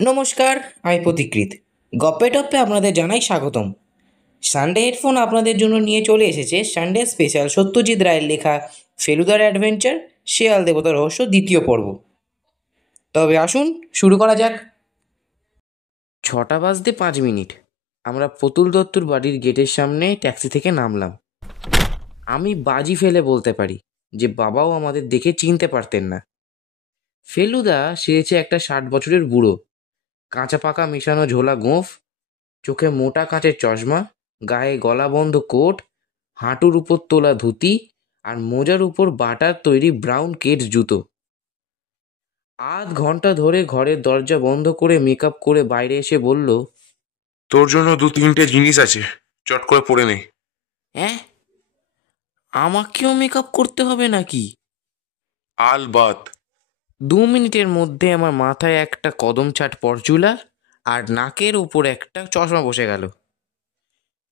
নমস্কার, আমি প্রতিকৃত। গপ্পে টপ্পে আপনাদের জানাই স্বাগতম। সানডে হেডফোন আপনাদের জন্য নিয়ে চলে এসেছে সানডে স্পেশাল সত্যজিৎ রায়ের লেখা ফেলুদার অ্যাডভেঞ্চার শেয়াল দেবতা রহস্য দ্বিতীয় পর্ব। তবে আসুন শুরু করা যাক। 6:05 আমরা প্রতুল দত্তর বাড়ির গেটের সামনে ট্যাক্সি থেকে নামলাম। আমি বাজি ফেলে বলতে পারি যে বাবাও আমাদের দেখে চিনতে পারতেন না। ফেলুদা সেরেছে একটা 60 বছরের বুড়ো, কাঁচা পাকা মেশানো ঝোলা গোঁফ, চোখে মোটা কাচের চশমা, গায়ে গলাবন্ধ কোট, হাঁটুর উপর তোলা ধুতি আর মোজার উপর বাটার তৈরি ব্রাউন কেডস জুতো। আধ ঘন্টা ধরে ঘরের দরজা বন্ধ করে মেকআপ করে বাইরে এসে বলল, তোর জন্য 2-3টে জিনিস আছে, চট করে পরে নে। হ্যাঁ, আমাকেও মেকআপ করতে হবে নাকি? আলবাত। 2 মিনিটের মধ্যে আমার মাথায় একটা কদম ছাট পরচুলা আর নাকের উপর একটা চশমা বসে গেল।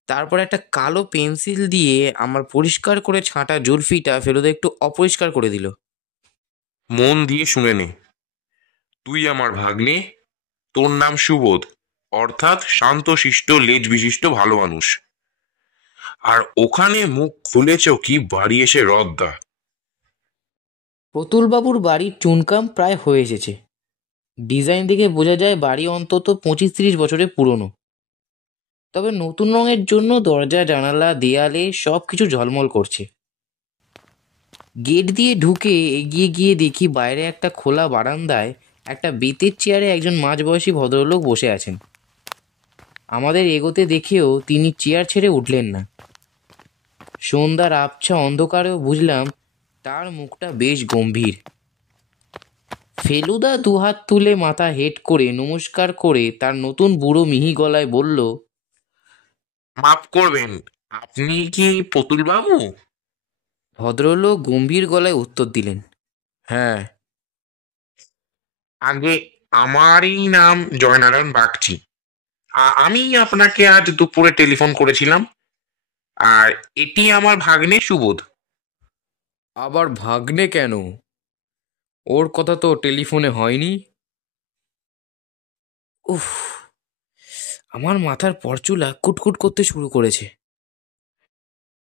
তারপর একটা কালো পেন্সিল দিয়ে আমার পরিষ্কার করে ছাঁটা জুলফিটা ফেলুদা একটু অপরিষ্কার করে দিল। মন দিয়ে শুনে নে। তুই আমার ভাগ্নে, তোর নাম সুবোধ, অর্থাৎ শান্তশিষ্ট লেজ বিশিষ্ট ভালো মানুষ। আর ওখানে মুখ খুলেছ কি বাড়ি এসে রদ্দা। প্রতুলবাবুর বাড়ির চুনকাম প্রায় হয়ে এসেছে। ডিজাইন দেখে বোঝা যায় বাড়ি অন্তত 25-30 বছরের পুরনো। তবে নতুন রঙের জন্য দরজা জানালা দেয়ালে সব কিছু ঝলমল করছে। গেট দিয়ে ঢুকে এগিয়ে গিয়ে দেখি বাইরে একটা খোলা বারান্দায় একটা বেতের চেয়ারে একজন মাঝবয়সী ভদ্রলোক বসে আছেন। আমাদের এগোতে দেখেও তিনি চেয়ার ছেড়ে উঠলেন না। সন্ধ্যার আবছা অন্ধকারেও বুঝলাম তার মুখটা বেশ গম্ভীর। ফেলুদা দুহাত তুলে মাথা হেট করে নমস্কার করে তার নতুন বুড়ো মিহি গলায় বলল, মাফ করবেন, আপনি কি পতুল বাবু? ভদ্রলোক গম্ভীর গলায় উত্তর দিলেন, হ্যাঁ। আগে আমারই নাম জয়নারায়ণ বাগচি। আমি আপনাকে আজ দুপুরে টেলিফোন করেছিলাম। আর এটি আমার ভাগ্নে সুবোধ। আবার ভাগ্নে কেন? ওর কথা তো টেলিফোনে হয়নি। উফ, আমার মাথার পরচুলা কুটকুট করতে শুরু করেছে।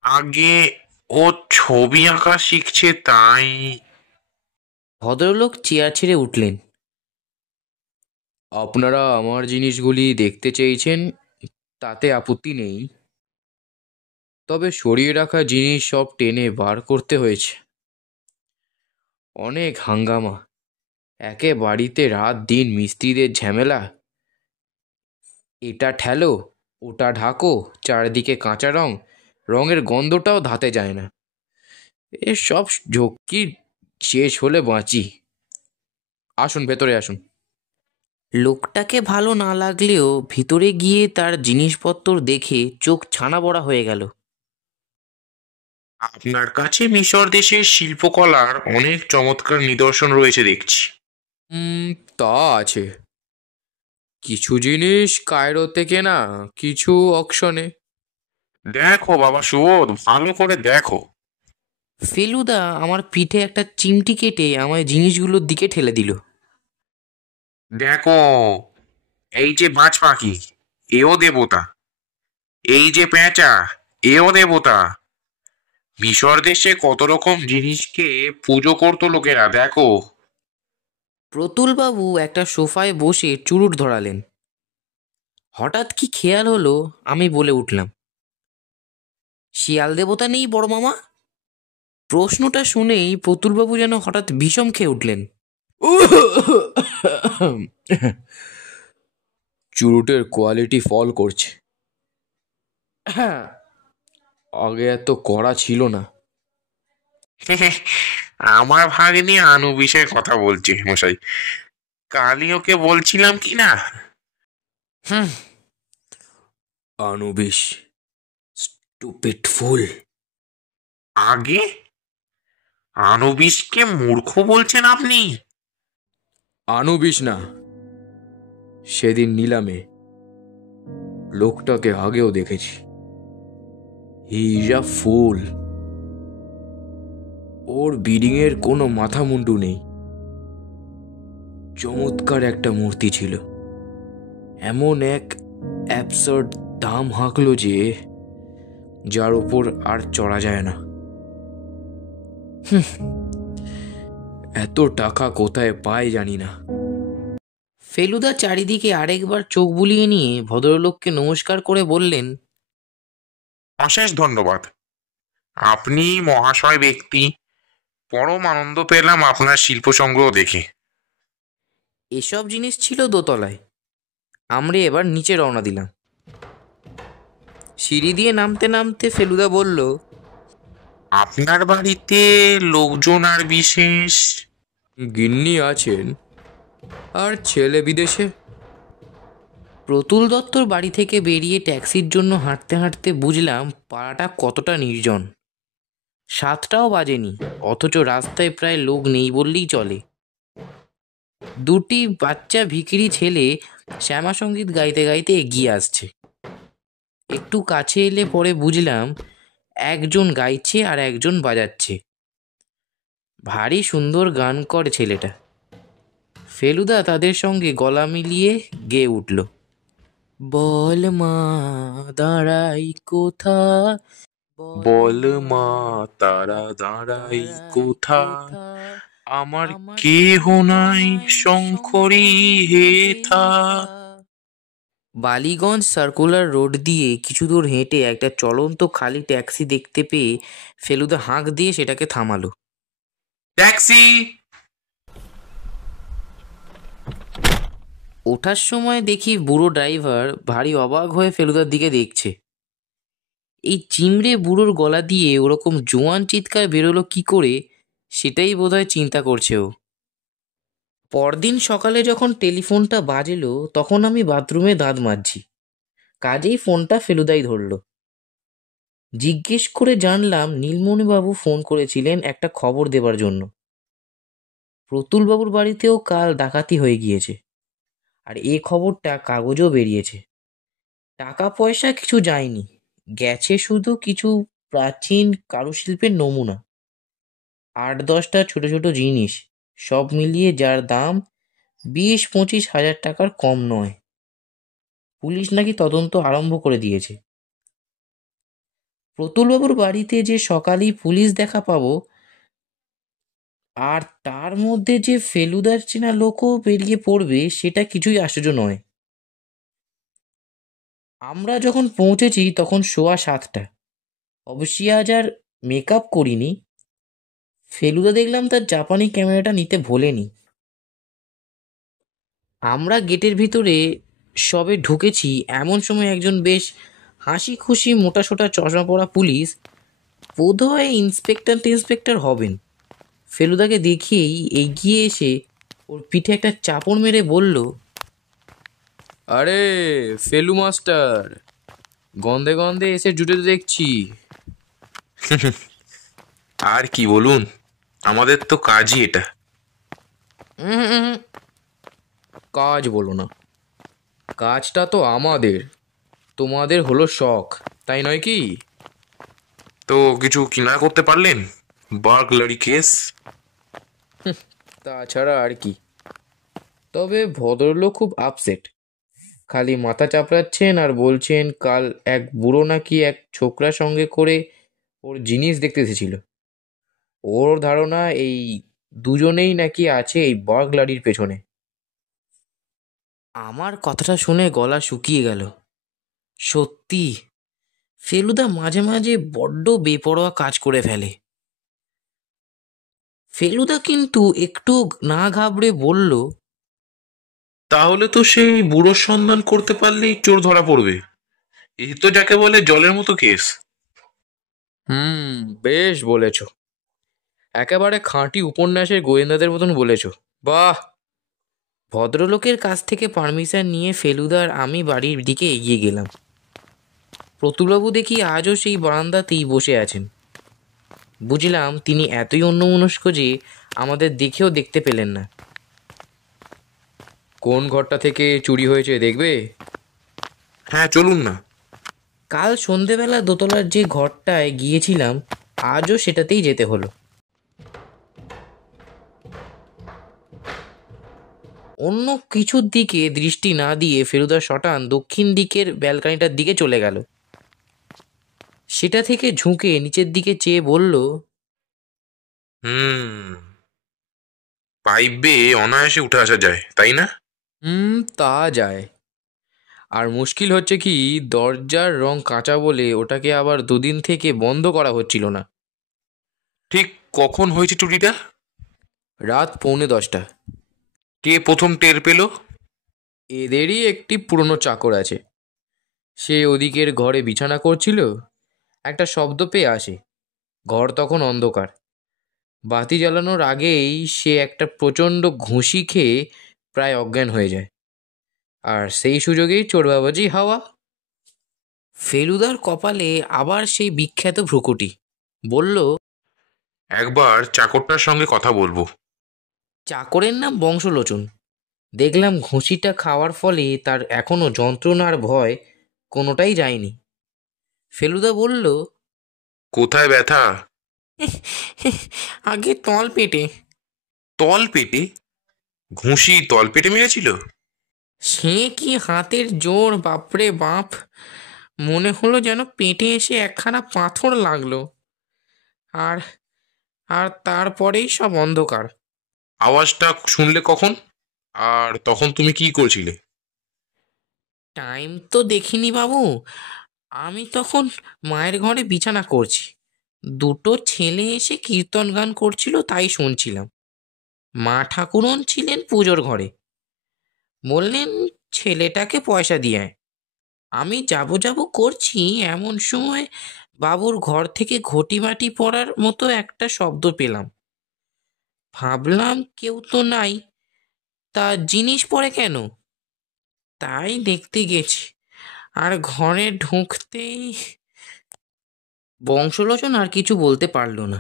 আগে ও ছবি আঁকা শিখছে তাই। ভদ্রলোক চেয়ার ছেড়ে উঠলেন। আপনারা আমার জিনিসগুলি দেখতে চেয়েছেন, তাতে আপত্তি নেই। তবে সরিয়ে রাখা জিনিস সব টেনে বার করতে হয়েছে। অনেক হাঙ্গামা, একে বাড়িতে রাত দিন মিস্ত্রিদের ঝামেলা। এটা ঠেলো, ওটা ঢাকো, চারদিকে কাঁচা রং, রঙের গন্ধটাও ধাতে যায় না। এসব ঝক্কি শেষ হলে বাঁচি। আসুন, ভেতরে আসুন। লোকটাকে ভালো না লাগলেও ভিতরে গিয়ে তার জিনিসপত্র দেখে চোখ ছানা বড়া হয়ে গেল। আপনার কাছে মিশর দেশের শিল্পকলার অনেক চমৎকার নিদর্শন রয়েছে দেখছি। তা আছে। কিছু জিনিস কায়রোতে কেনা, কিছু অকশনে। দেখো বাবা সুবোধ, ভালো করে দেখো। ফেলুদা আমার পিঠে একটা চিমটি কেটে আমায় জিনিসগুলোর দিকে ঠেলে দিল। দেখো, এই যে বাজ পাখি, এও দেবতা। এই যে পেঁচা, এও দেবতা। মিশর দেশে কত রকম জিনিসকে পুজো করতো লোকেরা, দেখো। প্রতুলবাবু একটা সোফায় বসে চুরুট ধরালেন। হঠাৎ কি খেয়াল হলো, আমি বলে উঠলাম, শিয়াল দেবতা নেই বড় মামা? প্রশ্নটা শুনেই প্রতুলবাবু যেন হঠাৎ বিষম খেয়ে উঠলেন। চুরুটের কোয়ালিটি ফল করছে। আগে এত কড়া ছিল না। আমার ভাগ্নি আনু বিষয়ে কথা বলছে মশাই। কালই ওকে বলছিলাম কি না। হুম, আনুবিস, স্টুপিড ফুল। আগে আনুবিসকে মূর্খ বলছেন আপনি? আনুবিস না, সেদিন নিলামে লোকটাকে আগেও দেখেছি। He is a full. Or bidding এর কোনো মাথা মুন্ডু নেই। চমৎকার একটা মূর্তি ছিল, এমন এক অ্যাবসার্ড দাম হাঁকলো যে যার উপর আর চড়া যায় না। এত টাকা কোথায় পায় জানি না। ফেলুদা চারিদিকে আরেকবার চোখ বুলিয়ে নিয়ে ভদ্রলোককে নমস্কার করে বললেন, অশেষ ধন্যবাদ। আপনি মহাশয় ব্যক্তি। পরম আনন্দ পেলাম আপনার শিল্প সংগ্রহ দেখে। এসব জিনিস ছিল দোতলায়। আমরা এবার নিচে রওনা দিলাম। সিঁড়ি দিয়ে নামতে নামতে ফেলুদা বলল, আপনার বাড়িতে লোকজন আর বিশেষ? গিন্নি আছেন, আর ছেলে বিদেশে। প্রতুল দত্তর বাড়ি থেকে বেরিয়ে ট্যাক্সির জন্য হাঁটতে হাঁটতে বুঝলাম পাড়াটা কতটা নির্জন। 7টাও বাজেনি, অথচ রাস্তায় প্রায় লোক নেই বললেই চলে। দুটি বাচ্চা ভিখিরি ছেলে শ্যামা সঙ্গীত গাইতে গাইতে এগিয়ে আসছে। একটু কাছে এলে পরে বুঝলাম একজন গাইছে আর একজন বাজাচ্ছে। ভারী সুন্দর গান করে ছেলেটা। ফেলুদা তাদের সঙ্গে গলা মিলিয়ে গেয়ে উঠল, বল মা দাঁড়াই কোথা, বল মা তারা দাঁড়াই কোথা, আমার কেহ নাই শঙ্করী হেথা। বালিগঞ্জ সার্কুলার রোড দিয়ে কিছু দূর হেঁটে একটা চলন্ত খালি ট্যাক্সি দেখতে পেয়ে ফেলুদা হাঁক দিয়ে সেটাকে থামালো। ট্যাক্সি! ওঠার সময় দেখি বুড়ো ড্রাইভার ভারী অবাক হয়ে ফেলুদার দিকে দেখছে। এই চিমড়ে বুড়োর গলা দিয়ে ওরকম জোয়ান চিৎকার বেরোলো কি করে, সেটাই বোধহয় চিন্তা করছে ও। পরদিন সকালে যখন টেলিফোনটা বাজলো তখন আমি বাথরুমে দাঁত মাজছি। কাজেই ফোনটা ফেলুদাই ধরল। জিজ্ঞেস করে জানলাম নীলমণিবাবু ফোন করেছিলেন একটা খবর দেবার জন্য। প্রতুলবাবুর বাড়িতেও কাল ডাকাতি হয়ে গিয়েছে, আর এ খবরটা কাগজেও বেরিয়েছে। টাকা পয়সা কিছু যায়নি, গেছে শুধু কিছু প্রাচীন কারুশিল্পের নমুনা, 8-10টা ছোট ছোট জিনিস, সব মিলিয়ে যার দাম 20-25 হাজার টাকার কম নয়। পুলিশ নাকি তদন্ত আরম্ভ করে দিয়েছে। প্রতুলবাবুর বাড়িতে যে সকালেই পুলিশ দেখা পাবো, আর তার মধ্যে যে ফেলুদার চেনা লোকও বেরিয়ে পড়বে, সেটা কিছুই আশ্চর্য নয়। আমরা যখন পৌঁছেছি তখন 7:15। অবশ্যই আজ আর মেকআপ করিনি। ফেলুদা দেখলাম তার জাপানি ক্যামেরাটা নিতে ভোলেনি। আমরা গেটের ভিতরে সবে ঢুকেছি এমন সময় একজন বেশ হাসি খুশি মোটাসোটা চশমা পরা পুলিশ, বোধহয় ইন্সপেক্টর হবেন, ফেলুদাকে দেখিয়েই এগিয়ে এসে ওর পিঠে একটা চাপড় মেরে বলল, আরে ফেলু মাস্টার, গন্ধে গন্ধে এসে জুটে দেখছি। আর কি বলুন, আমাদের তো কাজই এটা। কাজ বলো না, কাজটা তো আমাদের, তোমাদের হলো শখ, তাই নয় কি? তো কিছু কিনা করতে পারলেন? Burglary case? তাছাড়া আর কি। তবে ভদ্রলোক খুব আপসেট, খালি মাথা চাপড়াচ্ছেন আর বলছেন কাল এক বুড়ো নাকি এক ছোকরার সঙ্গে করে ওর জিনিস দেখতে এসেছিল। ওর ধারণা এই দুজনেই নাকি আছে এই বার্গলারির পেছনে। আমার কথাটা শুনে গলা শুকিয়ে গেল। সত্যি ফেলুদা মাঝে মাঝে বড্ড বেপরোয়া কাজ করে ফেলে। ফেলুদা কিন্তু একটু না ঘাবড়ে বলল, তাহলে তো সেই বুড়োর সন্ধান করতে পারলেই চোর ধরা পড়বে। এই তো যাকে বলে জলের মতো কেস। বেশ বলেছ, একেবারে খাঁটি উপন্যাসের গোয়েন্দাদের মতন বলেছ। বাহ। ভদ্রলোকের কাছ থেকে পারমিশন নিয়ে ফেলুদার আমি বাড়ির দিকে এগিয়ে গেলাম। প্রতুলবাবু দেখি আজও সেই বারান্দাতেই বসে আছেন। বুঝলাম তিনি এতই অন্যমনস্ক যে আমাদের দেখেও দেখতে পেলেন না। কোন ঘরটা থেকে চুরি হয়েছে দেখবে? হ্যাঁ, চলুন না। কাল সন্ধেবেলা দোতলার যে ঘরটায় গিয়েছিলাম আজও সেটাতেই যেতে হলো। অন্য কিছুর দিকে দৃষ্টি না দিয়ে ফেলুদা শটান দক্ষিণ দিকের ব্যালকানিটার দিকে চলে গেল। সেটা থেকে ঝুঁকে নিচের দিকে চেয়ে বলল, হুম, পাইপ বেয়ে অনায়াসে উঠে আসা যায়, তাই না? তা যায়। আর মুশকিল হচ্ছে কি, দরজার রং কাঁচা বলে ওটাকে আবার দুদিন থেকে বন্ধ করা হচ্ছিল না। ঠিক কখন হয়েছে চুরিটা? রাত 9:45। কে প্রথম টের পেল? এদেরই একটি পুরনো চাকর আছে। সে ওদিকের ঘরে বিছানা করছিল। একটা শব্দ পেয়ে আসে। ঘর তখন অন্ধকার। বাতি জ্বালানোর আগেই সে একটা প্রচণ্ড ঘুষি খেয়ে প্রায় অজ্ঞান হয়ে যায়। আর সেই সুযোগেই চোরবাবাজি হাওয়া। ফেলুদার কপালে আবার সেই বিখ্যাত ভ্রুকুটি। বলল, একবার চাকরটার সঙ্গে কথা বলবো। চাকরের নাম বংশলোচন। দেখলাম ঘুষিটা খাওয়ার ফলে তার এখনো যন্ত্রণার ভয় কোনোটাই যায়নি। ফেলুদা বলল, কোথায় ব্যথা? আগে তল পেটে। তল পেটে? ঘুষি তল পেটে মেরেছিল? সে কি হাতের জোর, বাপরে বাপ! মনে হলো যেন পেটে এসে একখানা পাথর লাগলো। আর আর তারপরেই সব অন্ধকার। আওয়াজটা শুনলে কখন? আর তখন তুমি কি করছিলে? টাইম তো দেখিনি বাবু। আমি তখন মায়ের ঘরে বিছানা করছি। দুটো ছেলে এসে কীর্তন গান করছিল, তাই শুনছিলাম। মা ঠাকুরন ছিলেন পুজোর ঘরে। বললেন, ছেলেটাকে পয়সা দিয়ে আয়। আমি যাবো যাবো করছি, এমন সময় বাবুর ঘর থেকে ঘটি মাটি পড়ার মতো একটা শব্দ পেলাম। ভাবলাম কেউ তো নাই, তা জিনিস পড়ে কেন, তাই দেখতে গেছি। আর ঘরে ঢুকতেই বংশলোচন আর কিছু বলতে পারল না।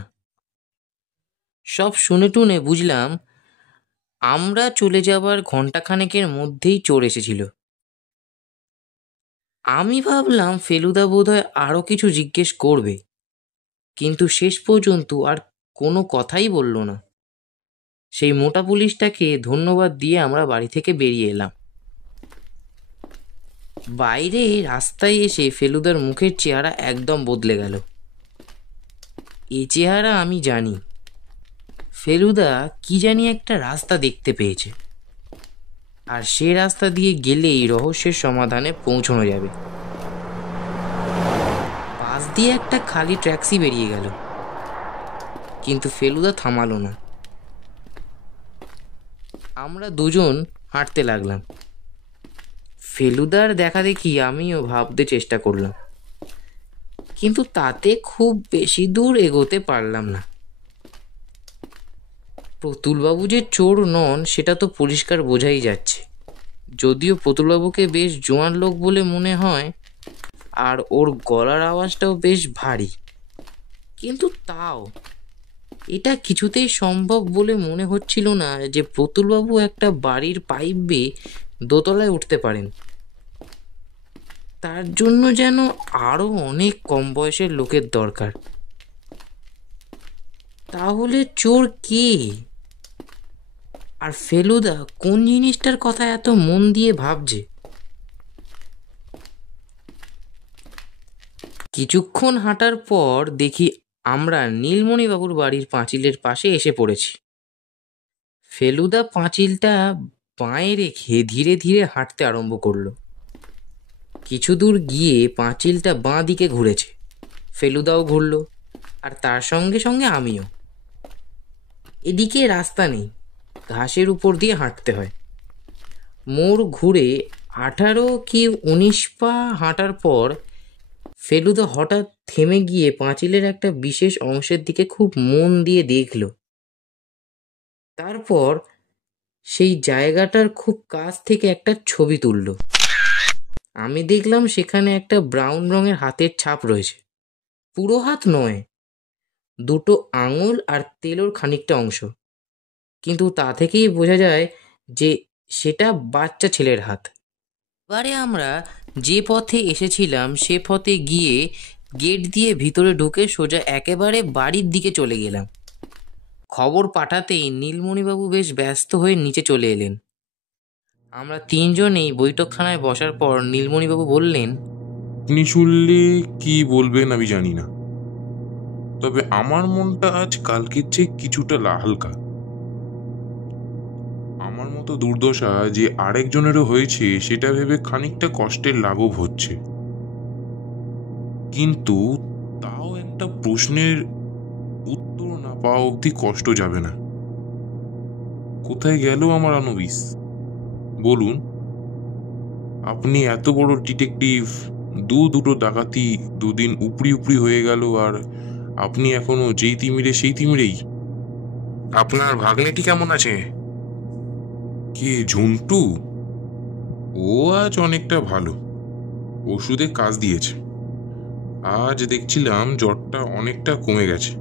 সব শুনে টুনে বুঝলাম আমরা চলে যাবার ঘন্টাখানেকের মধ্যেই চোর এসেছিল। আমি ভাবলাম ফেলুদা বোধহয় আরও কিছু জিজ্ঞেস করবে, কিন্তু শেষ পর্যন্ত আর কোনো কথাই বলল না। সেই মোটা পুলিশটাকে ধন্যবাদ দিয়ে আমরা বাড়ি থেকে বেরিয়ে এলাম। বাইরে রাস্তায় এসে ফেলুদার মুখের চেহারা একদম বদলে গেল। এ চেহারা আমি জানি। ফেলুদা কি জানি একটা রাস্তা দেখতে পেয়েছে, আর সে রাস্তা দিয়ে গেলেই রহস্যের সমাধানে পৌঁছানো যাবে। পাশ দিয়ে একটা খালি ট্যাক্সি বেরিয়ে গেল, কিন্তু ফেলুদা থামালো না। আমরা দুজন হাঁটতে লাগলাম। ফেলুদার দেখা দেখি আমিও ভাবতে চেষ্টা করলাম, কিন্তু তাতে খুব বেশি দূর এগোতে পারলাম না। প্রতুলবাবু যে চোর নন সেটা তো পরিষ্কার বোঝাই যাচ্ছে। যদিও প্রতুলবাবুকে বেশ জোয়ান লোক বলে মনে হয়, আর ওর গলার আওয়াজটাও বেশ ভারী, কিন্তু তাও এটা কিছুতেই সম্ভব বলে মনে হচ্ছিল না যে প্রতুলবাবু একটা বাড়ির পাইপ বেয়ে দোতলায় উঠতে পারেন। তার জন্য যেন আরও অনেক কম বয়সের লোকের দরকার। তাহলে চোর কে? আর ফেলুদা কোন জিনিসটার কথা এত মন দিয়ে ভাবছে? কিছুক্ষণ হাঁটার পর দেখি আমরা নীলমণিবাবুর বাড়ির পাঁচিলের পাশে এসে পড়েছি। ফেলুদা পাঁচিলটা বাঁয়ে রেখে ধীরে ধীরে হাঁটতে আরম্ভ করলো। কিছু দূর গিয়ে পাঁচিলটা বাঁ দিকে ঘুরেছে। ফেলুদাও ঘুরল, আর তার সঙ্গে সঙ্গে আমিও। এদিকে রাস্তা নেই, ঘাসের উপর দিয়ে হাঁটতে হয়। মোড় ঘুরে 18 কি 19 পা হাঁটার পর ফেলুদা হঠাৎ থেমে গিয়ে পাঁচিলের একটা বিশেষ অংশের দিকে খুব মন দিয়ে দেখল। তারপর সেই জায়গাটার খুব কাছ থেকে একটা ছবি তুলল। আমি দেখলাম সেখানে একটা ব্রাউন রঙের হাতের ছাপ রয়েছে। পুরো হাত নয়, দুটো আঙুল আর তেলোর খানিকটা অংশ, কিন্তু তা থেকেই বোঝা যায় যে সেটা বাচ্চা ছেলের হাত। এবারে আমরা যে পথে এসেছিলাম সে পথে গিয়ে গেট দিয়ে ভিতরে ঢুকে সোজা একেবারে বাড়ির দিকে চলে গেলাম। খবর পাঠাতেই নীলমণিবাবু বেশ ব্যস্ত হয়ে নিচে চলে এলেন। আমরা তিনজনেই বৈঠকখানায় বসার পর নীলমণিবাবু বললেন, আপনি শুনলে কি বলবেন আমি জানি না, তবে আমার মনটা আজ কালকের চেয়ে কিছুটা হালকা। আমার মতো দুর্দশা যে আরেকজনেরও হয়েছে সেটা ভেবে খানিকটা কষ্টের লাঘব হচ্ছে। কিন্তু তাও একটা প্রশ্নের উত্তর না পাওয়া অবধি কষ্ট যাবে না। কোথায় গেল আমার আনুবিস? বলুন, আপনি এত বড় ডিটেকটিভ, দুটো ডাকাতি, দুদিন উপরি উপরি হয়ে গেল, আর আপনি এখনো যেই তিমিরে সেই তিমিরেই। আপনার ভাগ্নেটি কেমন আছে? কে, ঝুন্টু? ও আজ অনেকটা ভালো, ওষুধে কাজ দিয়েছে। আজ দেখছিলাম জ্বরটা অনেকটা কমে গেছে।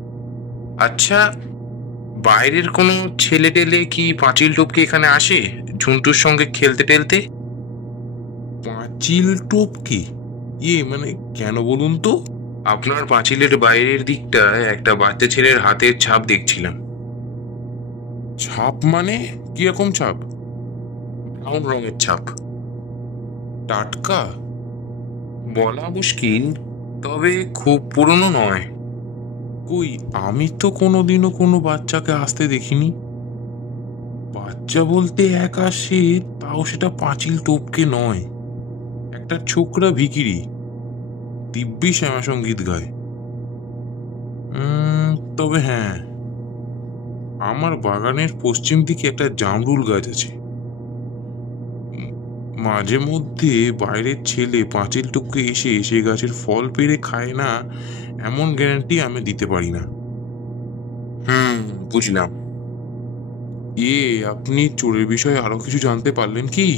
আচ্ছা, বাইরের কোনো ছেলে টেলে কি পাঁচিল টপকে এখানে আসে ঝুন্টুর সঙ্গে খেলতে টেলতে? পাঁচিল টপকে? মানে কেন বলুন তো? আপনার পাঁচিলের বাইরের দিকটায় একটা বাচ্চা ছেলের হাতের ছাপ দেখছিলাম। ছাপ মানে? কিরকম ছাপ? ব্রাউন রঙের ছাপ। টাটকা? বলা মুশকিল, তবে খুব পুরনো নয়। কই, আমি তো কোনোদিনও কোনো বাচ্চাকে আসতে দেখিনি। বাচ্চা বলতে এক আসে, তাও সেটা পাঁচিল টপকে নয়, একটা ছোকরা ভিখিরি, দিব্যি শ্যামা সঙ্গীত গায়। তবে হ্যাঁ, আমার বাগানের পশ্চিম দিকে একটা জামরুল গাছ আছে। মাঝে মধ্যে বাইরের ছেলে পাঁচিল টপকে এসে সে গাছের ফল পেড়ে খায় না এমন গ্যারান্টি আমি দিতে পারি না। বুঝলাম। আপনি চোরের বিষয়ে আরো কিছু জানতে পারলেন কি?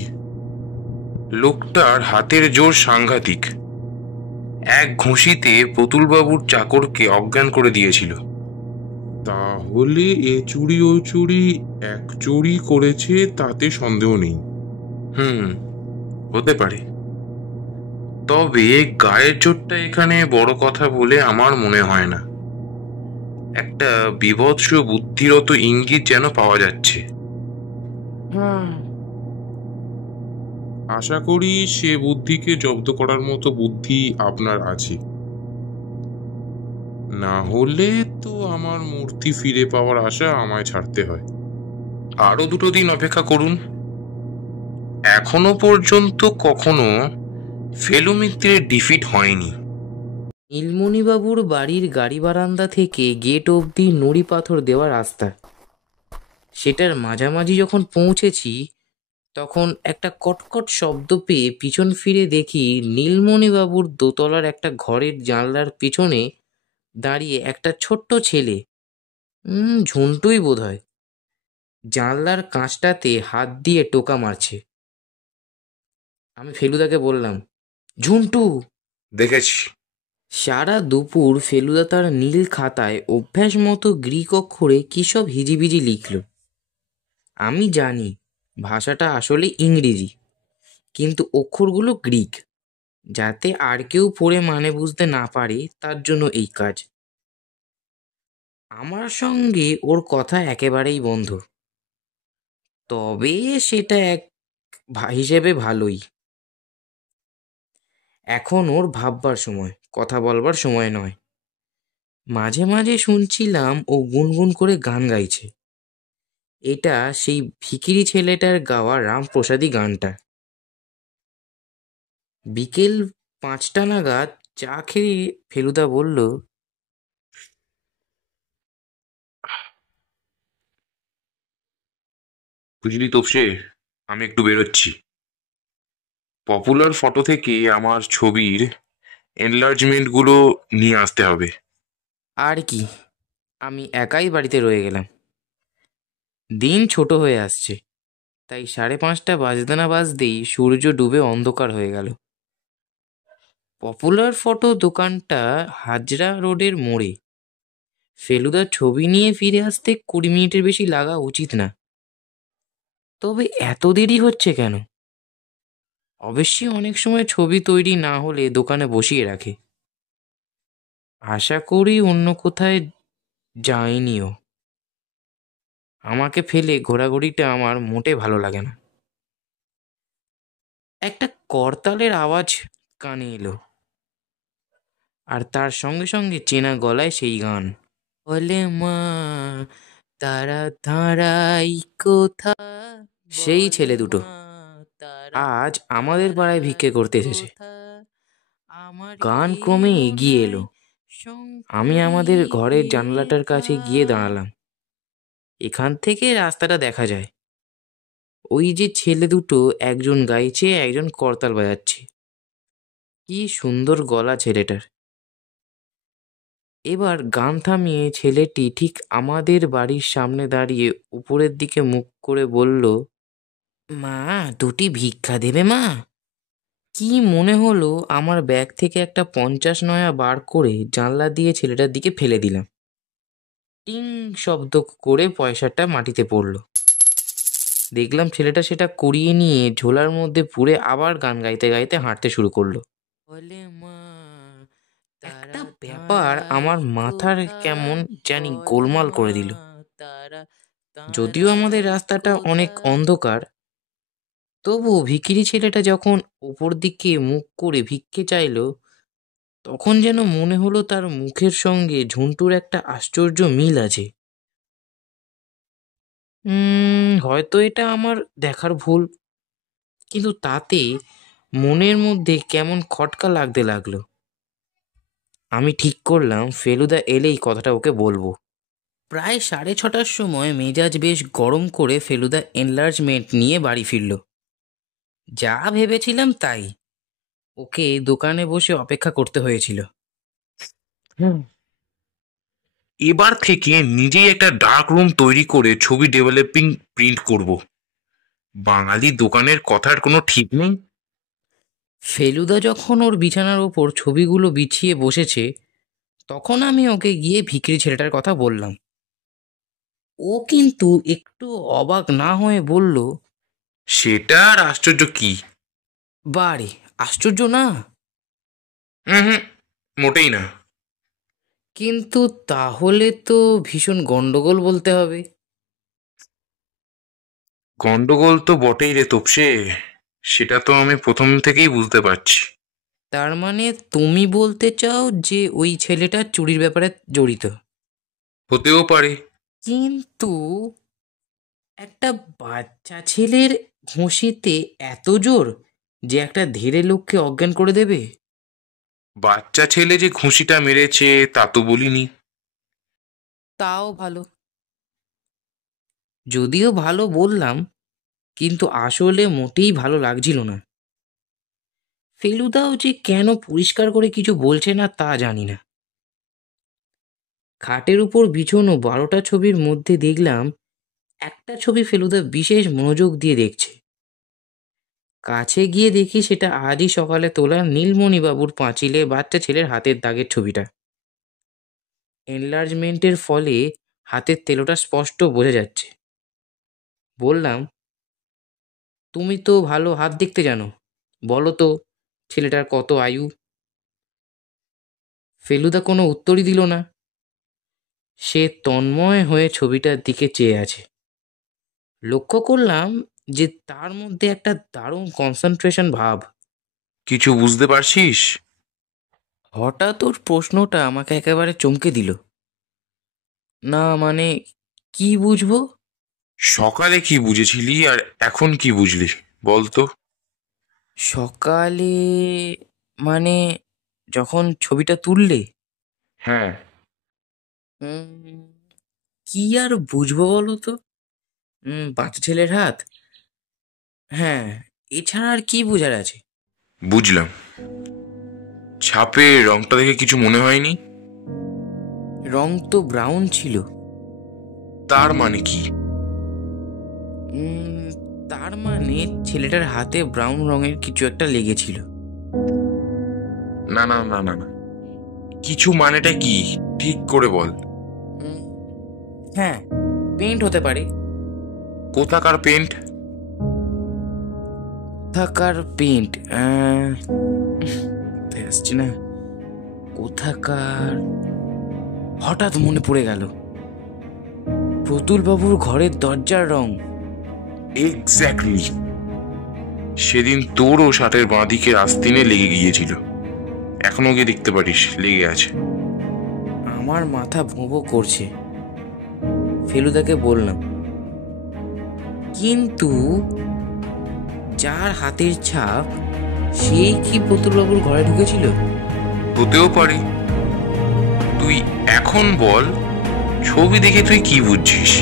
লোকটার হাতের জোর সাংঘাতিক। এক ঘুষিতে প্রতুলবাবুর চাকরকে অজ্ঞান করে দিয়েছিল। তাহলে এ চুরি ও চুরি এক চুরি করেছে, তাতে সন্দেহ নেই। হতে পারে, তবে গায়ের জোরটা এখানে বড় কথা বলে আমার মনে হয় না। একটা বীভৎস বুদ্ধিরত ইঙ্গিত যেন পাওয়া যাচ্ছে। আশা করি সে বুদ্ধিকে জব্দ করার মতো বুদ্ধি আপনার আছে, না হলে তো আমার মূর্তি ফিরে পাওয়ার আশা আমায় ছাড়তে হয়। আরো 2 দিন অপেক্ষা করুন। এখনো পর্যন্ত কখনো ফেলু মিত্রের ডিফিট হয়নি। নীলমণিবাবুর বাড়ির গাড়ি বারান্দা থেকে গেট অবধি নুড়ি পাথর দেওয়া রাস্তা। সেটার মাঝামাঝি যখন পৌঁছেছি, তখন একটা কটকট শব্দ পেয়ে পিছন ফিরে দেখি নীলমণিবাবুর দোতলার একটা ঘরের জানলার পিছনে দাঁড়িয়ে একটা ছোট্ট ছেলে, ঝুন্টুই বোধহয়, জানলার কাঁচটাতে হাত দিয়ে টোকা মারছে। আমি ফেলুদাকে বললাম, ঝুন্টু। দেখেছি। সারা দুপুর ফেলুদা তার নীল খাতায় অভ্যাস মতো গ্রিক অক্ষরে কী সব হিজিবিজি লিখল। আমি জানি ভাষাটা আসলে ইংরেজি, কিন্তু অক্ষরগুলো গ্রিক, যাতে আর কেউ পড়ে মানে বুঝতে না পারে, তার জন্য এই কাজ। আমার সঙ্গে ওর কথা একেবারেই বন্ধ, তবে সেটা এক হিসেবে ভালোই। এখন ওর ভাববার সময়, কথা বলবার সময় নয়। মাঝে মাঝে শুনছিলাম ও গুনগুন করে গান গাইছে। এটা সেই ভিখিরি ছেলেটার গাওয়া রামপ্রসাদী গানটা। বিকেল 5টা নাগাদ চা খেয়ে ফেলুদা বলল, বুঝলি তোপসে, আমি একটু বেরোচ্ছি। পপুলার ফটো থেকে আমার ছবির এনলার্জমেন্টগুলো নিয়ে আসতে হবে। আর কি, আমি একাই বাড়িতে রয়ে গেলাম। দিন ছোট হয়ে আসছে, তাই 5:30 বাজতে না বাজতেই সূর্য ডুবে অন্ধকার হয়ে গেল। পপুলার ফটো দোকানটা হাজরা রোডের মোড়ে। ফেলুদার ছবি নিয়ে ফিরে আসতে 20 মিনিটের বেশি লাগা উচিত না, তবে এত দেরি হচ্ছে কেন? অবশ্যই অনেক সময় ছবি তৈরি না হলে দোকানে বসিয়ে রাখে। আশা করি অন্য কোথায় যায়নিও। আমাকে ফেলে ঘোরাঘুরিটা আমার মোটে ভালো লাগে না। একটা করতালের আওয়াজ কানে এলো, আর তার সঙ্গে সঙ্গে চেনা গলায় সেই গান, বলে মা তারা দাঁড়াই কোথা। সেই ছেলে দুটো আজ আমাদের পাড়ায় ভিক্ষে করতে এসেছে। গান ক্রমে এগিয়ে এলো। আমি আমাদের ঘরের জানলাটার কাছে গিয়ে দাঁড়ালাম। এখান থেকে রাস্তাটা দেখা যায়। ওই যে ছেলে দুটো, একজন গাইছে, একজন করতাল বাজাচ্ছে। কি সুন্দর গলা ছেলেটার। এবার গান থামিয়ে ছেলেটি ঠিক আমাদের বাড়ির সামনে দাঁড়িয়ে উপরের দিকে মুখ করে বলল, মা দুটি ভিক্ষা দেবে মা। কি মনে হলো আমার ব্যাগ থেকে একটা 50 নয়া বার করে জানলা দিয়ে ছেলেটার দিকে ফেলে দিলাম। টিং শব্দ করে পয়সাটা মাটিতে পড়ল। দেখলাম ছেলেটা সেটা কুড়িয়ে নিয়ে ঝোলার মধ্যে পুরে আবার গান গাইতে গাইতে হাঁটতে শুরু করলো। বলে মা একটা ব্যাপার আমার মাথার কেমন জানি গোলমাল করে দিল। যদিও আমাদের রাস্তাটা অনেক অন্ধকার, তবু ভিখিরি ছেলেটা যখন ওপর দিকে মুখ করে ভিক্ষে চাইল, তখন যেন মনে হলো তার মুখের সঙ্গে ঝুন্টুর একটা আশ্চর্য মিল আছে। হয়তো এটা আমার দেখার ভুল, কিন্তু তাতে মনের মধ্যে কেমন খটকা লাগতে লাগলো। আমি ঠিক করলাম ফেলুদা এলেই কথাটা ওকে বলবো। প্রায় 6:30টার সময় মেজাজ বেশ গরম করে ফেলুদা এনলার্জমেন্ট নিয়ে বাড়ি ফিরল। যা ভেবেছিলাম তাই, ওকে দোকানে বসে অপেক্ষা করতে হয়েছিল। এবার থেকে নিজেই একটা ডার্ক রুম তৈরি করে ছবি ডেভেলপিং প্রিন্ট করব। বাঙালি দোকানের কথার কোনো ঠিক নেই। ফেলুদা যখন ওর বিছানার ওপর ছবিগুলো বিছিয়ে বসেছে, তখন আমি ওকে গিয়ে ভিখিরি ছেলেটার কথা বললাম। ও কিন্তু একটু অবাক না হয়ে বলল, সেটা আর আশ্চর্য কি? বারে আশ্চর্য না? হুম, মোটেই না। কিন্তু তাহলে তো ভীষণ গন্ডগোল বলতে হবে। গন্ডগোল তো বটেই রে তোপসে, সেটা তো আমি প্রথম থেকেই বুঝতে পারছি। তার মানে তুমি বলতে চাও যে ওই ছেলেটা চুরির ব্যাপারে জড়িত? হতেও পারে। কিন্তু একটা বাচ্চা ছেলের ঘুষিতে এত জোর যে একটা ধেড়ে লোককে অজ্ঞান করে দেবে? বাচ্চা ছেলে যে ঘুষিটা মেরেছে তা তো বলিনি। তাও ভালো। যদিও ভালো বললাম, কিন্তু আসলে মোটেই ভালো লাগছিল না। ফেলুদাও যে কেন পরিষ্কার করে কিছু বলছে না তা জানি না। খাটের উপর বিছানো 12টা ছবির মধ্যে দেখলাম একটা ছবি ফেলুদা বিশেষ মনোযোগ দিয়ে দেখছে। কাছে গিয়ে দেখি সেটা আজই সকালে তোলা নীলমণিবাবুর পাঁচিলে বাচ্চা ছেলের হাতের দাগের ছবিটা। এনলার্জমেন্টের ফলে হাতের তেলোটা স্পষ্ট বোঝা যাচ্ছে। বললাম, তুমি তো ভালো হাত দেখতে জানো, বলো তো ছেলেটার কত আয়ু? ফেলুদা কোনো উত্তরই দিল না। সে তন্ময় হয়ে ছবিটার দিকে চেয়ে আছে। লক্ষ্য করলাম যে তার মধ্যে একটা দারুণ কনসেন্ট্রেশন ভাব। কিছু বুঝতে পারছিস? হঠাৎ ওর প্রশ্নটা আমাকে একেবারে চমকে দিল। না মানে, কি বুঝবো? সকালে কি বুঝেছিলি আর এখন কি বুঝলি বল তো? সকালে মানে যখন ছবিটা তুললে? হ্যাঁ। কি আর বুঝবো বলো তো? বাচ্চা ছেলের হাত। হ্যাঁ, এছাড়া আর কি বোঝার আছে? বুঝলাম। ছাপের রংটা দেখে কিছু মনে হয়নি? রং তো ব্রাউন ছিল। তার মানে কি? তার মানে ছেলেটার হাতে ব্রাউন রঙের কিছু একটা লেগেছিল। না না না না না, কিছু মানেটা কি ঠিক করে বল। হ্যাঁ, পেন্ট হতে পারে। কোথাকার পেন্ট? কোথাকার পেন্ট আসছে না। কোথাকার হঠাৎ মনে পড়ে গেল, প্রতুল বাবুর ঘরের দরজার রং। এক্স্যাক্টলি। সেদিন তোরও শার্টের বাঁ দিকের আস্তিনে লেগে গিয়েছিল, এখনো গিয়ে দেখতে পারিস লেগে আছে। আমার মাথা ভোঁ করছে। ফেলুদাকে বললাম, কিন্তু যার হাতের ছাপ সেই কি প্রতুলবাবুর ঘরে ঢুকেছিল? হতেও পারে। তুই এখন বল, ছবি দেখে তুই কি বুঝছিস?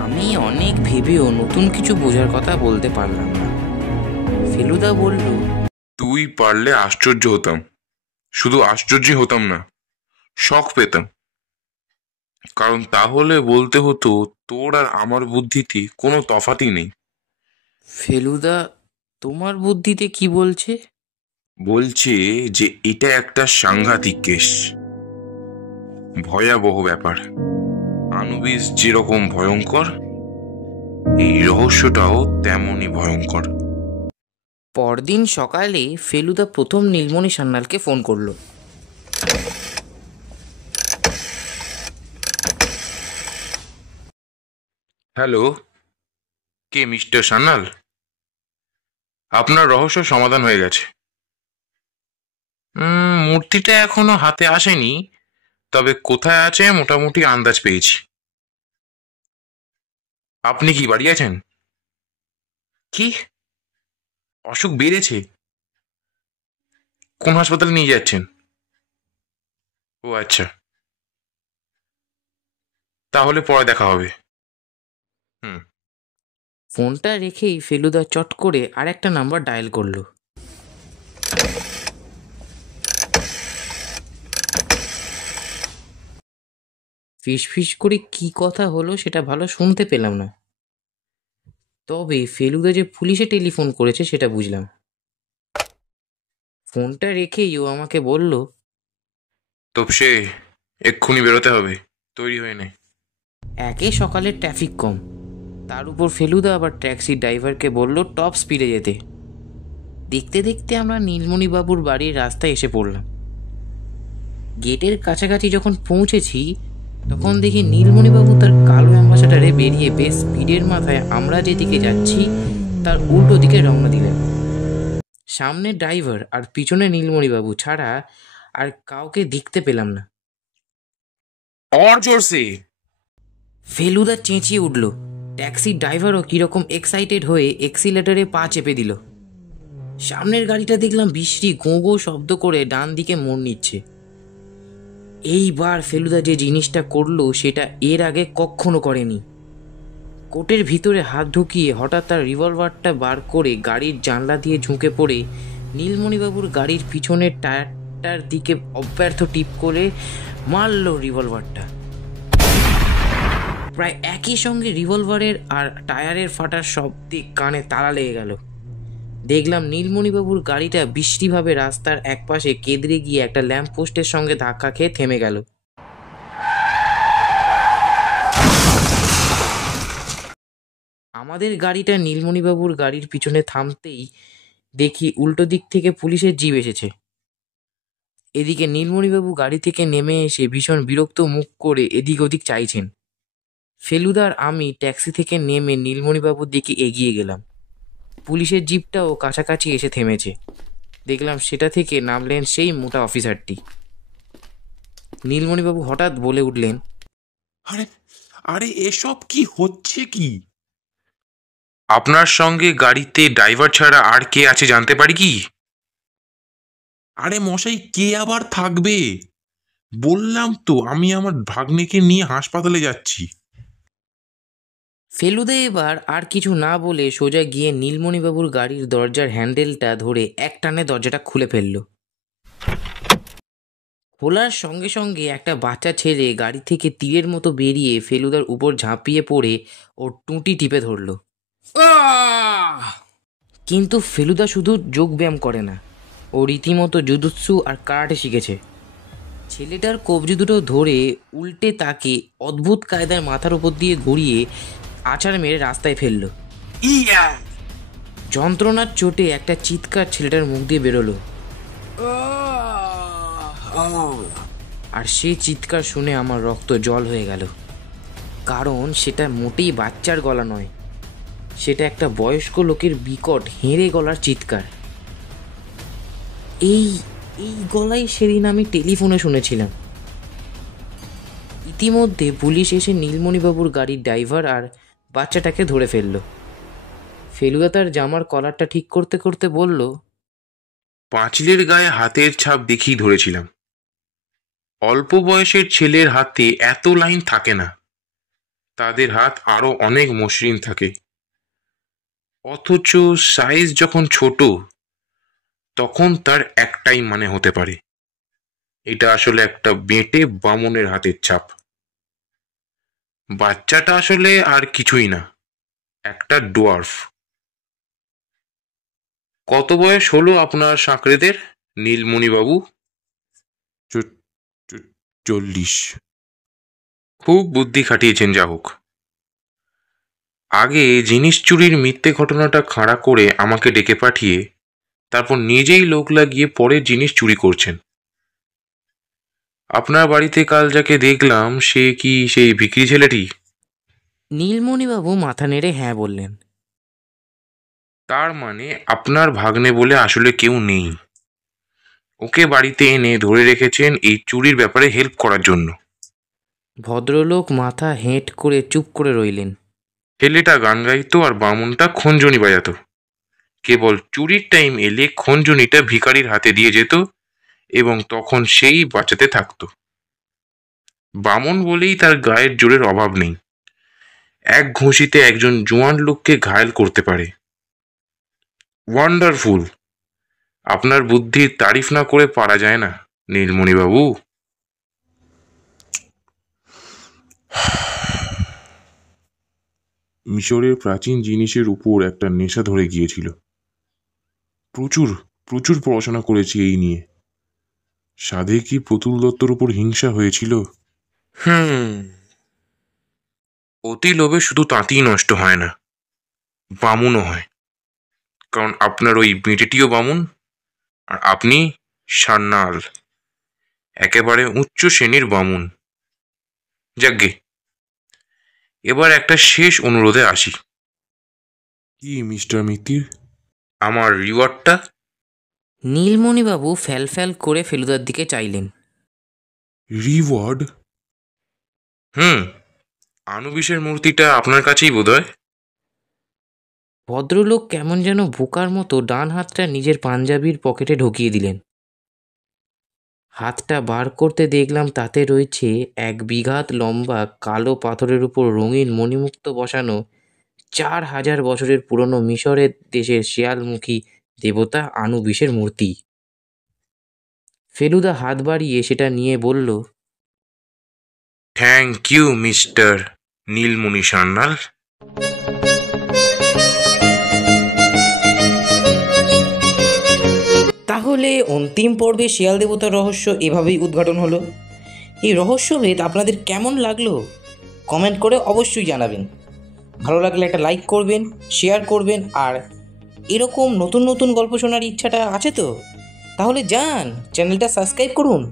আমি অনেক ভেবেও নতুন কিছু বোঝার কথা বলতে পারলাম না। ফেলুদা বলল, তুই পারলে আশ্চর্য হতাম। শুধু আশ্চর্য হতাম না, শখ পেতাম। কারণ তাহলে বলতে হতো তোর আর আমার বুদ্ধিতে কোনো তফাতই নেই। ফেলুদা তোমার বুদ্ধিতে কি বলছে? বলছে যে এটা একটা সাংঘাতিক কেস, ভয়াবহ ব্যাপার। আনুবিস যেরকম ভয়ঙ্কর, এই রহস্যটাও তেমনই ভয়ঙ্কর। পরদিন সকালে ফেলুদা প্রথম নীলমণি সান্যালকে ফোন করলো। হ্যালো, কে মিস্টার সান্যাল? আপনার রহস্য সমাধান হয়ে গেছে। মূর্তিটা এখনো হাতে আসেনি, তবে কোথায় আছে মোটামুটি আন্দাজ পেয়েছি। আপনি কি বাড়ি আছেন? কি অসুখ বেড়েছে? কোন হাসপাতালে নিয়ে যাচ্ছেন? ও আচ্ছা, তাহলে পরে দেখা হবে। ফোনটা রেখেই ফেলুদা চট করে আর একটা নাম্বার ডায়াল করলো। ফিস করে কি কথা হলো সেটা ভালো শুনতে পেলাম না, তবে ফেলুদা যে পুলিশে টেলিফোন করেছে সেটা বুঝলাম। ফোনটা রেখেই ও আমাকে বলল, তপসে, এক্ষুনি বেরোতে হবে, তৈরি হয়ে নে। একে সকালে ট্রাফিক কম, তার উপর ফেলুদা আবার ট্যাক্সির ড্রাইভারকে বলল টপ স্পিডে যেতে। দেখতে দেখতে আমরা নীলমণিবাবুর বাড়ির রাস্তায় এসে পড়লাম। গেটের কাছাকাছি যখন পৌঁছেছি তখন দেখি নীলমণিবাবু তার কালো অ্যাম্বাসাডারে বেরিয়ে বেশ স্পিডের মাথায় আমরা যেদিকে যাচ্ছি তার উল্টো দিকে রওনা দিলেন। সামনে ড্রাইভার আর পিছনে নীলমণিবাবু ছাড়া আর কাউকে দেখতে পেলাম না। और जोर से। ফেলুদা চেঁচিয়ে উঠল। ট্যাক্সির ড্রাইভারও কিরকম এক্সাইটেড হয়ে এক্সিলেটরে পা চেপে দিল। সামনের গাড়িটা দেখলাম বিশ্রী গোঁ গোঁ শব্দ করে ডান দিকে মোড় নিচ্ছে। এইবার ফেলুদা যে জিনিসটা করলো সেটা এর আগে কখনো করেনি। কোটের ভিতরে হাত ঢুকিয়ে হঠাৎ তার রিভলভারটা বার করে গাড়ির জানলা দিয়ে ঝুঁকে পড়ে নীলমণিবাবুর গাড়ির পিছনের টায়ারটার দিকে অব্যর্থ টিপ করে মারল রিভলভারটা। প্রায় একই সঙ্গে রিভলভারের আর টায়ারের ফাটার শব্দে কানে তালা লেগে গেল। দেখলাম নীলমণিবাবুর গাড়িটা বিশ্রীভাবে রাস্তার একপাশে কেদরে গিয়ে একটা ল্যাম্প পোস্টের সঙ্গে ধাক্কা খেয়ে থেমে গেল। আমাদের গাড়িটা নীলমণিবাবুর গাড়ির পিছনে থামতেই দেখি উল্টো দিক থেকে পুলিশের জিপ এসেছে। এদিকে নীলমণিবাবু গাড়ি থেকে নেমে এসে ভীষণ বিরক্ত মুখ করে এদিক ওদিক চাইছেন। ফেলুদার আমি ট্যাক্সি থেকে নেমে নীলমণিবাবুর দিকে এগিয়ে গেলাম। পুলিশের জিপটাও কাছাকাছি এসে থেমেছে। দেখলাম সেটা থেকে নামলেন সেই মোটা অফিসারটি। নীলমণিবাবু হঠাৎ বলে উঠলেন, আরে আরে এসব কি হচ্ছে কি? আপনার সঙ্গে গাড়িতে ড্রাইভার ছাড়া আর কে আছে জানতে পারি কি? আরে মশাই, কে আবার থাকবে? বললাম তো আমি আমার ভাগ্নেকে নিয়ে হাসপাতালে যাচ্ছি। ফেলুদা এবার আর কিছু না বলে সোজা গিয়ে নীলমণিবাবুর গাড়ির দরজার হ্যান্ডেলটা ধরে এক টানে দরজাটা খুলে ফেলল। খোলার সঙ্গে সঙ্গে একটা বাচ্চা ছেলে গাড়ি থেকে তীরের মতো বেরিয়ে ফেলুদার উপর ঝাঁপিয়ে পড়ে ওর টুঁটি টিপে ধরল। কিন্তু ফেলুদা শুধু যোগব্যায়াম করে না, ও রীতিমতো জুজুৎসু আর কারাটে শিখেছে। ছেলেটার কবজি দুটো ধরে উল্টে তাকে অদ্ভুত কায়দায় মাথার উপর দিয়ে ঘুরিয়ে আছাড় মেরে রাস্তায় ফেলল। যন্ত্রণার চোটে একটা চিৎকার ছেলেটার মুখ দিয়ে বেরোলো, আর সেই চিৎকার শুনে আমার রক্ত জল হয়ে গেল। কারণ সেটা মোটেই বাচ্চার গলা নয়, সেটা একটা বয়স্ক লোকের বিকট হেঁড়ে গলার চিৎকার। এই এই গলাই সেদিন আমি টেলিফোনে শুনেছিলাম। ইতিমধ্যে পুলিশ এসে নীলমণিবাবুর গাড়ির ড্রাইভার আর বাচ্চাটাকে ধরে ফেলল। ফেলুদা তার জামার কলারটা ঠিক করতে করতে বলল, পাঁচিলের গায়ে হাতের ছাপ দেখেই ধরেছিলাম। অল্প বয়সের ছেলের হাতে এত লাইন থাকে না, তাদের হাত আরো অনেক মসৃণ থাকে। অথচ সাইজ যখন ছোট, তখন তার একটাই মানে হতে পারে, এটা আসলে একটা বেঁটে বামনের হাতের ছাপ। বাচ্চাটা আসলে আর কিছুই না, একটা ডোয়ার্ফ। কত বয়স হলো আপনার সাঁকড়েদের, নীলমণিবাবু? 40। খুব বুদ্ধি খাটিয়েছেন, যা হোক। আগে জিনিস চুরির মিথ্যে ঘটনাটা খাড়া করে আমাকে ডেকে পাঠিয়ে তারপর নিজেই লোক লাগিয়ে পরে জিনিস চুরি করছেন। আপনার বাড়িতে কাল যাকে দেখলাম, সে কি সেই ভিখিরি ছেলেটি? নীলমণিবাবু মাথা নেড়ে হ্যাঁ বললেন। তার মানে আপনার ভাগ্নে বলে আসলে কেউ নেই। ওকে বাড়িতে এনে ধরে রেখেছেন এই চুরির ব্যাপারে হেল্প করার জন্য। ভদ্রলোক মাথা হেঁট করে চুপ করে রইলেন। ছেলেটা গান গাইতো আর বামুনটা খঞ্জনি বাজাতো। কেবল চুরির টাইম এলে খঞ্জনিটা ভিখারির হাতে দিয়ে যেত এবং তখন সেই বাঁচাতে থাকতো। বামন বলেই তার গায়ের জোরের অভাব নেই, এক ঘুষিতে একজন জোয়ান লোককে ঘায়েল করতে পারে। ওয়ান্ডারফুল! আপনার বুদ্ধির তারিফ না করে পারা যায় না, নীলমণিবাবু। মিশরের প্রাচীন জিনিসের উপর একটা নেশা ধরে গিয়েছিল। প্রচুর প্রচুর পড়াশোনা করেছি এই নিয়ে। সাধে কি প্রতুল দত্তর উপর হিংসা হয়েছিল? অতি লোভে শুধু তাঁতিই নষ্ট হয় না, বামুনও হয়। কারণ আপনার ওই বেঁটেটিও বামুন, আর আপনি সান্নাল, একেবারে উচ্চ শ্রেণীর বামুন। যাকগে, এবার একটা শেষ অনুরোধে আসি। কি মিস্টার মিত্তির? আমার রিওয়ার্ডটা? নীলমণিবাবু ফ্যাল ফ্যাল করে ফেলুদার দিকে চাইলেন। রিওয়ার্ড? আনুবিসের মূর্তিটা আপনার কাছেই বোধহয়। ভদ্রলোক কেমন যেন বোকার মতো ডান হাতটা নিজের পাঞ্জাবির পকেটে ঢুকিয়ে দিলেন। হাতটা বার করতে দেখলাম তাতে রয়েছে 1 বিঘাত লম্বা কালো পাথরের উপর রঙিন মণিমুক্ত বসানো 4000 বছরের পুরনো মিশরের দেশের শেয়ালমুখী দেবতা আনুবিসের মূর্তি। ফেলুদা হাত বাড়িয়ে সেটা নিয়ে বলল, থ্যাংক ইউ মিস্টার নীলমণি সান্যাল। তাহলে অন্তিম পর্বে শিয়াল দেবতার রহস্য এভাবেই উদ্ঘাটন হলো। এই রহস্যভেদ আপনাদের কেমন লাগলো কমেন্ট করে অবশ্যই জানাবেন। ভালো লাগলে একটা লাইক করবেন, শেয়ার করবেন, আর এরকম নতুন নতুন গল্প শোনার ইচ্ছাটা আছে তো? তাহলে যান চ্যানেলটা সাবস্ক্রাইব করুন।